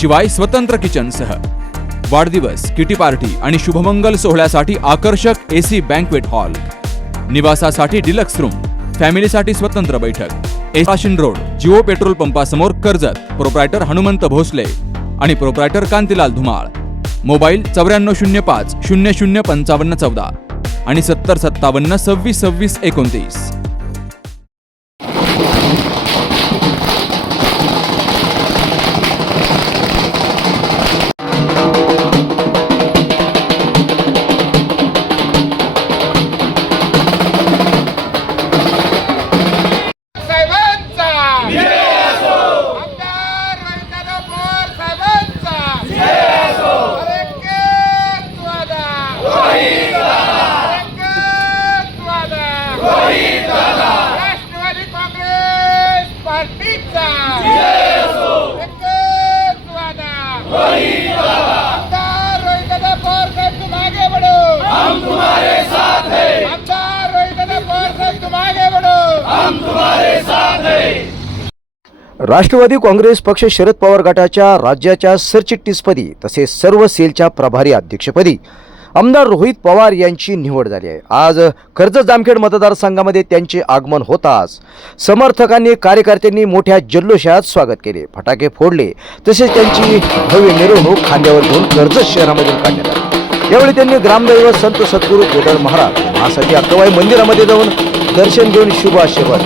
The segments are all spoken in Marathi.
शिवाय स्वतंत्र किचनसह. वाढदिवस किटी पार्टी आणि शुभमंगल सोहळ्यासाठी आकर्षक एसी बँकवेट हॉल. निवासासाठी डिलक्स रूम फॅमिलीसाठी स्वतंत्र बैठक. एसाशिन रोड जिओ पेट्रोल पंपासमोर कर्जत प्रोप्रायटर हनुमंत भोसले आणि प्रोप्रायटर कांतीलाल धुमाळ. मोबाईल चौऱ्याण्णव शून्य पाच शून्य शून्य पंचावन्न चौदा आणि सत्तर सत्तावन्न सव्वीस सव्वीस एकोणतीस. राष्ट्रवादी काँग्रेस पक्ष शरद पवार गटाच्या राज्याच्या सरचिटणीसपदी तसेच सर्व सेलच्या प्रभारी अध्यक्षपदी आमदार रोहित पवार यांची निवड झाली आहे. आज कर्जत जामखेड मतदारसंघामध्ये त्यांचे आगमन होताच. समर्थकांनी कार्यकर्त्यांनी मोठ्या जल्लोषात स्वागत केले. फटाके फोडले. तसेच त्यांची भव्य मिरवणूक खांद्यावर घेऊन कर्जत शहरामधून काढण्यात आली. यावेळी त्यांनी ग्रामदैवत संत सद्गुरू गोदळ महाराज. महासाठी अक्कबाई मंदिरामध्ये जाऊन दर्शन घेऊन शुभ आशीर्वाद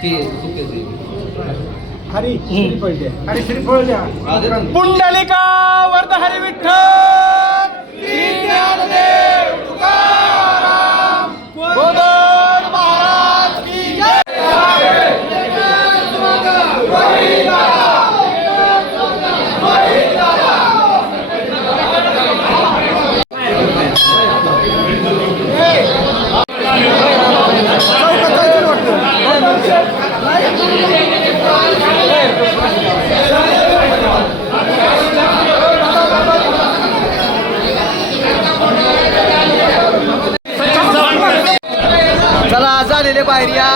घेतले पुंडलिका वर्ध हरी विठ्ठल श्री ज्ञानदेव तुकाराम गोदड महाराज की जय झालेले बाहेर या.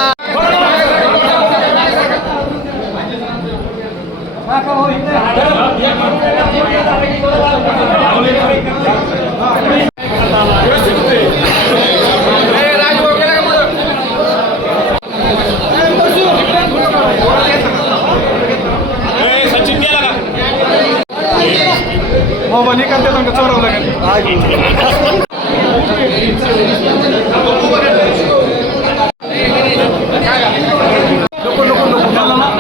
मोबाईल रंग चोरावं लागेल. লক্ষ লক্ষ লক্ষ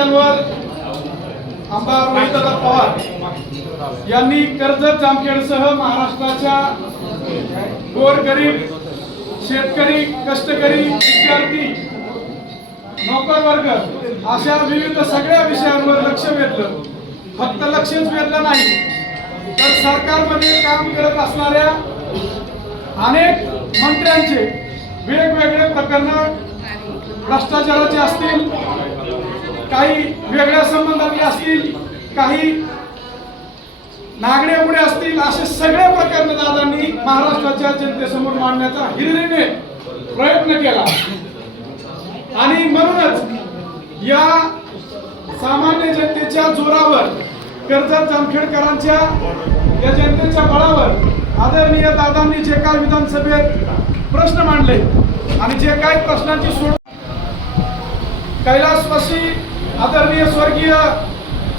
विषयांवर आमदार रोहितदादा पवार यांनी कर्जत जामखेडसह महाराष्ट्राच्या गोरगरीब शेतकरी कष्टकरी विद्यार्थी नोकर वर्ग अशा विविध सगळ्या विषयांवर लक्ष वेधलं. फक्त लक्षच वेधलं नाही तर सरकारमध्ये काम करत असणाऱ्या अनेक मंत्र्यांचे वेगवेगळे प्रकरण भ्रष्टाचाराचे असतील काही वेगळ्या संबंधातले असतील काही नागडे उडे असतील असे सगळे प्रकरण दादांनी महाराष्ट्राच्या जनतेसमोर मांडण्याचा हिरिरीने प्रयत्न केला. आणि म्हणूनच या सामान्य जनतेच्या जोरावर कर्जत जामखेडकरांच्या या जनतेच्या बळावर आदरणीय दादांनी जे काय विधानसभेत प्रश्न मांडले आणि जे काय प्रश्नांची सोड कैलासवासी आदरणीय स्वर्गीय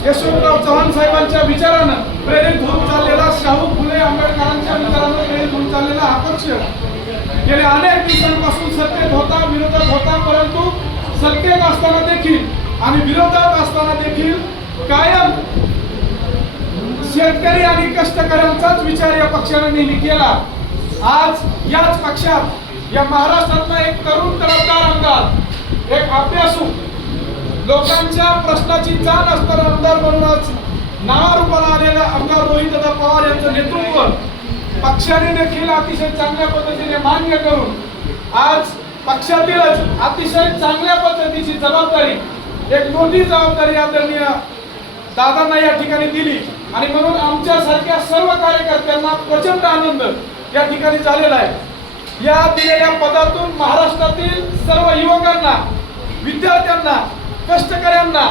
यशवंतराव चव्हाण साहेबांच्या विचारानं प्रेरित होऊन चाललेला शाहू फुले आंबेडकरांच्या विचारानं प्रेरित होऊन चाललेला हा पक्ष. गेल्या अनेक दिवसांपासून सत्तेत होता विरोधात होता परंतु सत्तेत असताना देखील आणि विरोधात असताना देखील कायम शेतकरी आणि कष्टकऱ्यांचाच विचार या पक्षाने नेहमी केला. आज याच पक्षात या महाराष्ट्रातला एक तरुण तडफदार आमदार एक अभ्यासू लोकांच्या प्रश्नाची जाण असणारा आमदार म्हणूनच नावारूपाला आलेला आमदार रोहितदा पवार यांचं नेतृत्व पक्षाने देखील अतिशय चांगल्या पद्धतीने मान्य करून आज पक्षातीलच अतिशय चांगल्या पद्धतीची जबाबदारी एक मोठी जबाबदारी आदरणीय दादांना या ठिकाणी दिली. आणि म्हणून आमच्यासारख्या सर्व कार्यकर्त्यांना प्रचंड आनंद या ठिकाणी झालेला आहे. या दिलेल्या पदातून महाराष्ट्रातील सर्व युवकांना विद्यार्थ्यांना कष्टकऱ्यांना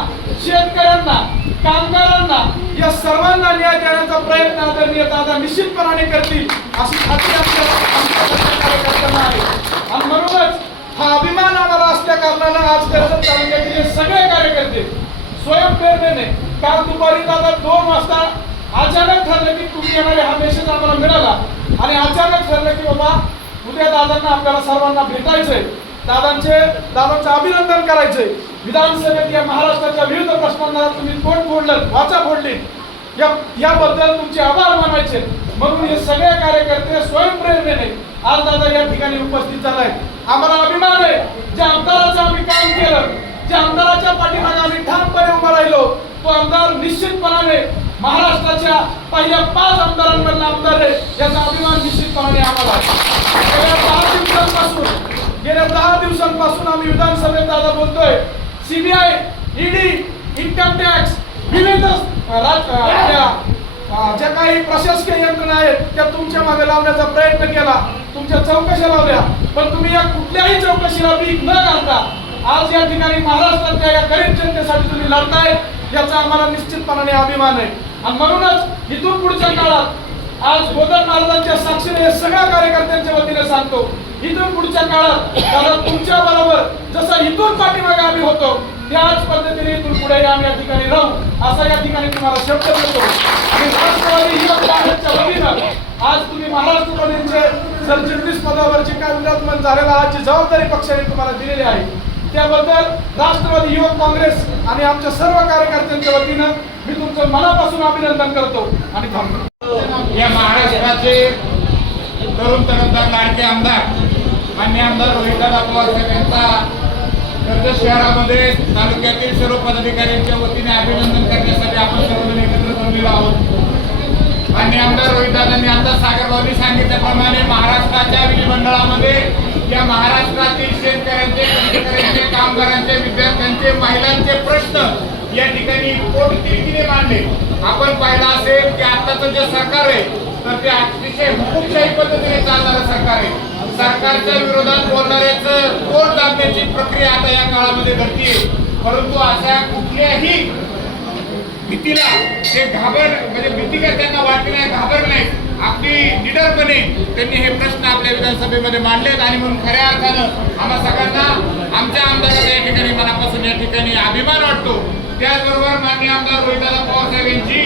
शेतकऱ्यांना कामगारांना या सर्वांना न्याय देण्याचा प्रयत्न आदरणीय दादा निश्चितपणाने करतील अशी खात्री आमच्या कार्यकर्त्यांना आहे. आणि म्हणूनच हा अभिमान आम्हाला असल्या कारणानं आज कर्जत तालुक्यातील हे सगळे कार्यकर्ते स्वयंप्रेरणेने काल दुपारी दादा दोन वाजता अचानक ठरलं की तुम्ही येणारे हा मेसेज आम्हाला मिळाला. आणि अचानक ठरलं की बाबा उद्या दादांना आपल्याला सर्वांना भेटायचंय. दादांचे दादांचं अभिनंदन करायचे. विधानसभेत या महाराष्ट्राच्या विविध प्रश्नांना तुम्ही तोंड फोडलं वाचा फोडली. या याबद्दल तुमचे आभार मानायचे. म्हणून हे सगळे कार्यकर्ते स्वयंप्रेरणेने आज दादा या ठिकाणी उपस्थित झालाय आम्हाला अभिमान आहे ज्या आमदाराचं आम्ही काम केलं ज्या आमदाराच्या पाठीमागे आम्ही ठामपणे उभा राहिलो तो आमदार निश्चितपणाने महाराष्ट्राच्या पहिल्या पाच आमदारांमधला आमदार आहे याचा अभिमान निश्चितपणाने आम्हाला आहे. गेल्या दहा दिवसांपासून गेल्या दहा दिवसांपासून आम्ही विधानसभेत दादा बोलतोय. सीबीआय ईडी इन्कम टॅक्स ज्या काही प्रशासकीय यंत्रणा आहेत त्या तुमच्या मागे लावण्याचा प्रयत्न केला. तुमच्या चौकशा लावल्या. पण तुम्ही या कुठल्याही चौकशीला भीक न घालता आज या ठिकाणी महाराष्ट्रातल्या या गरीब जनतेसाठी तुम्ही लढताय याचा आम्हाला निश्चितपणाने अभिमान आहे. आणि म्हणूनच इथून पुढच्या काळात आज गोदर महाराजांच्या साक्षीने सगळ्या कार्यकर्त्यांच्या वतीने सांगतो इथून पुढच्या काळात दादा तुमच्या बरोबर जसं इथून पाठीमागे आम्ही होतो त्याच पद्धतीने इथून पुढे आम्ही या ठिकाणी राहू असा या ठिकाणी तुम्हाला शब्द देतो. आणि राष्ट्रवादी ही काँग्रेसच्या वतीनं आज तुम्ही महाराष्ट्र प्रदेशचे सरचिटणीस पदावरचे काय विराजमान झालेला आजची जबाबदारी पक्षाने तुम्हाला दिलेली आहे. त्याबद्दल राष्ट्रवादी युवक काँग्रेस आणि आमच्या सर्व कार्यकर्त्यांच्या वतीनं मी तुमचं मनापासून अभिनंदन करतो आणि थांबतो. या महाराष्ट्राचे तरुण तरुणदार लाडके आमदार मान्य आमदार रोहितदादा पवार साहेब यांचा कर्जत शहरामध्ये तालुक्यातील सर्व पदाधिकाऱ्यांच्या वतीने अभिनंदन करण्यासाठी आपण सर्वजण एकत्र जमलेलो आहोत. मान्य आमदार रोहितदादांनी आता सागरबाबी सांगितल्याप्रमाणे महाराष्ट्राच्या विधिमंडळामध्ये या महाराष्ट्रातील शेतकऱ्यांचे शेतकऱ्यांचे कामगारांचे विद्यार्थ्यांचे महिलांचे प्रश्न या ठिकाणी पोटतिरकीने मांडले? आपण पाहिलं असेल की आताचं जे सरकार आहे तर ते अतिशय हुकुमशाही पद्धतीने चालणारं सरकार आहे. सरकारच्या विरोधात बोलणाऱ्याचं तोड दाबण्याची प्रक्रिया आता या काळामध्ये घडतीये परंतु अशा कुठल्याही भीतीला ते घाबर म्हणजे भीती काय त्यांना वाटली नाही घाबर नाही आपली निडरपणे त्यांनी हे प्रश्न आपल्या विधानसभेमध्ये मांडलेत आणि म्हणून खऱ्या अर्थानं आम्हा सगळ्यांना आमच्या आमदाराचा या ठिकाणी मनापासून या ठिकाणी अभिमान वाटतो. त्याचबरोबर मान्य आमदार रोहितदादा पवार साहेब यांची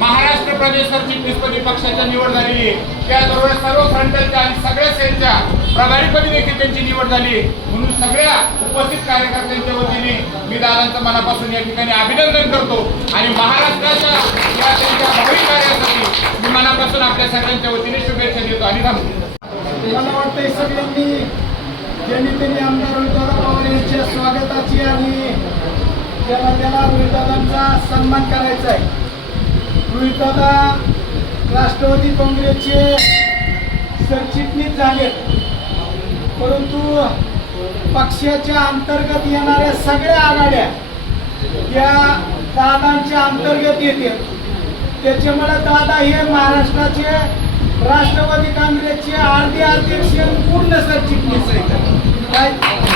महाराष्ट्र प्रदेश सरचिटणीसपदी पक्षाच्या निवड झाली. त्याचबरोबर सर्व फ्रंटलच्या आणि सगळ्या सेलच्या प्रभारीपदी देखील त्यांची निवड झाली. म्हणून सगळ्या उपस्थित कार्यकर्त्यांच्या वतीने मी दादांचं मनापासून या ठिकाणी अभिनंदन करतो. आणि महाराष्ट्राच्या या त्यांच्या भावी कार्यासाठी मी मनापासून आपल्या सगळ्यांच्या वतीने शुभेच्छा देतो आणि थांबतो. मला वाटतंय सगळ्यांनी ज्यांनी त्यांनी आमदार रोहितदादा पवार यांच्या स्वागताची आणि त्याला त्याला रोहितदादांचा सन्मान करायचा आहे. रोहितदादा राष्ट्रवादी काँग्रेसचे सरचिटणीस झाले. परंतु पक्षाच्या अंतर्गत येणाऱ्या सगळ्या आघाड्या या दादांच्या अंतर्गत येते त्याच्यामुळे दादा हे महाराष्ट्राचे राष्ट्रवादी काँग्रेसचे अर्धे अध्यक्ष पूर्ण सरचिटणीस आहेत.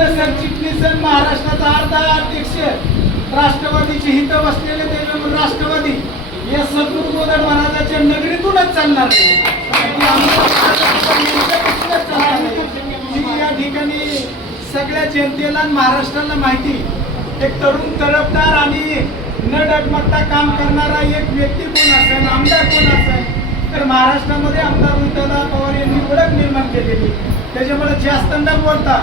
पूर्ण सरचिटणीस महाराष्ट्राचा अर्धा अध्यक्ष राष्ट्रवादीचे हित बसलेले ते राष्ट्रवादी या सद्गुरू गोदड महाराजाच्या नगरीतूनच चालणार या ठिकाणी सगळ्या जनतेला महाराष्ट्राला माहिती एक तरुण तरफदार आणि न डगमगता काम करणारा एक व्यक्ती कोण असेल आमदार कोण असेल तर महाराष्ट्रामध्ये आमदार रोहितदादा पवार यांनी ओळख निर्माण केलेली. त्याच्यामुळे जास्त न बोलता